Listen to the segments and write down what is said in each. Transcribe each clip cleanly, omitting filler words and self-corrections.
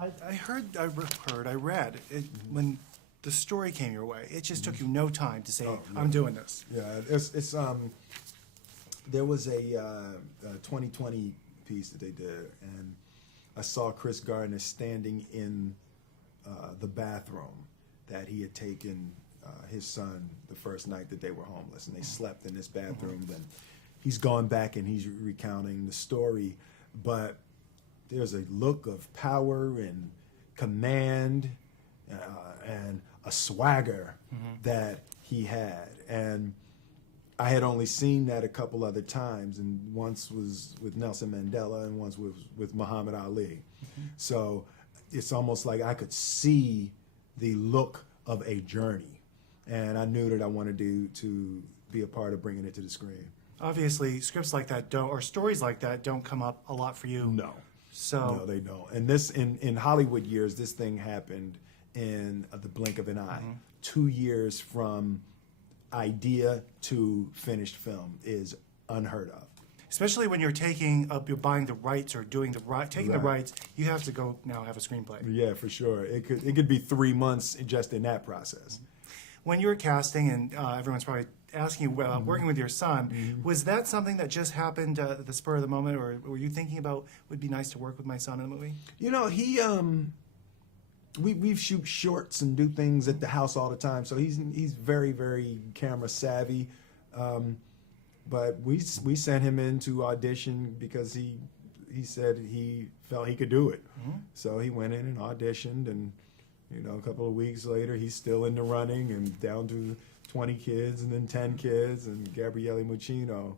I read it when the story came your way. It just took you no time to say, "I'm doing this." Yeah, it's there was a 2020 piece that they did, and I saw Chris Gardner standing in the bathroom that he had taken his son the first night that they were homeless, and they slept in this bathroom. Then he's gone back and he's recounting the story, but there's a look of power and command and a swagger that he had, and I had only seen that a couple other times, and once was with Nelson Mandela and once was with Muhammad Ali. So it's almost like I could see the look of a journey, and I knew that I wanted to be a part of bringing it to the screen. Obviously, scripts like that don't, or stories like that don't come up a lot for you. No. So No, they don't. And this, in Hollywood years, this thing happened in the blink of an eye. 2 years from idea to finished film is unheard of. especially when you're you're buying the rights or doing taking the rights, you have to go now have a screenplay. Yeah, for sure. It could be 3 months just in that process. When you were casting, and everyone's probably asking you, working with your son, was that something that just happened at the spur of the moment, or were you thinking about, would be nice to work with my son in the movie? You know, he we shoot shorts and do things at the house all the time, so he's very, very camera savvy. But we sent him in to audition because he said he felt he could do it. So he went in and auditioned, and you know, a couple of weeks later, he's still in the running and down to 20 kids and then 10 kids. And Gabriele Muccino,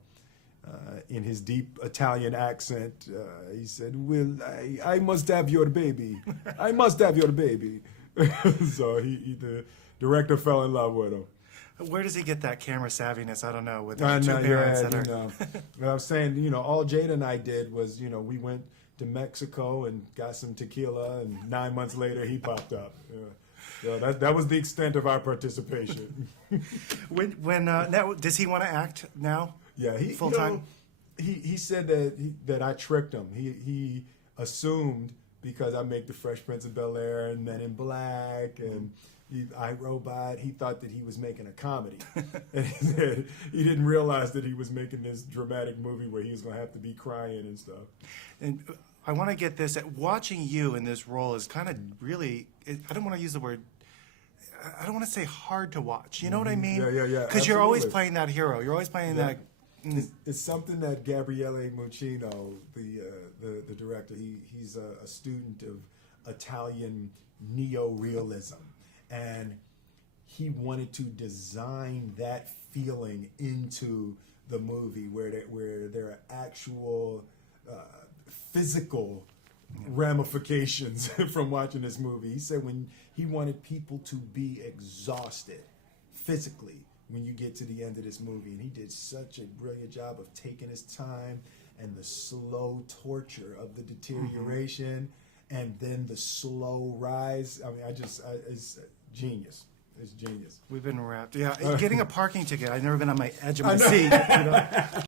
in his deep Italian accent, he said, "Well, I must have your baby. I must have your baby." So the director fell in love with him. Where does he get that camera savviness? I don't know. With I two know, parents yeah, that you are... know. But I was saying, you know, all Jada and I did was, you know, we went to Mexico and got some tequila, and 9 months later he popped up. Yeah. So that was the extent of our participation. Now, does he want to act now? Yeah, he full time. He said that I tricked him. He assumed because I make the Fresh Prince of Bel-Air and Men in Black and iRobot, he thought that he was making a comedy. And he said he didn't realize that he was making this dramatic movie where he was going to have to be crying and stuff. And I want to get this, watching you in this role is kind of really, I don't want to use the word, I don't want to say hard to watch. You know what I mean? Yeah. Because you're always playing that hero. You're always playing that. It's something that Gabriele Muccino, the director, he's a student of Italian neo-realism. And he wanted to design that feeling into the movie where there are actual physical ramifications from watching this movie. He said when he wanted people to be exhausted physically when you get to the end of this movie, and he did such a brilliant job of taking his time and the slow torture of the deterioration and then the slow rise. I mean, it's genius. It's genius. We've been wrapped. Yeah, getting a parking ticket. I've never been on my edge of my seat. You know?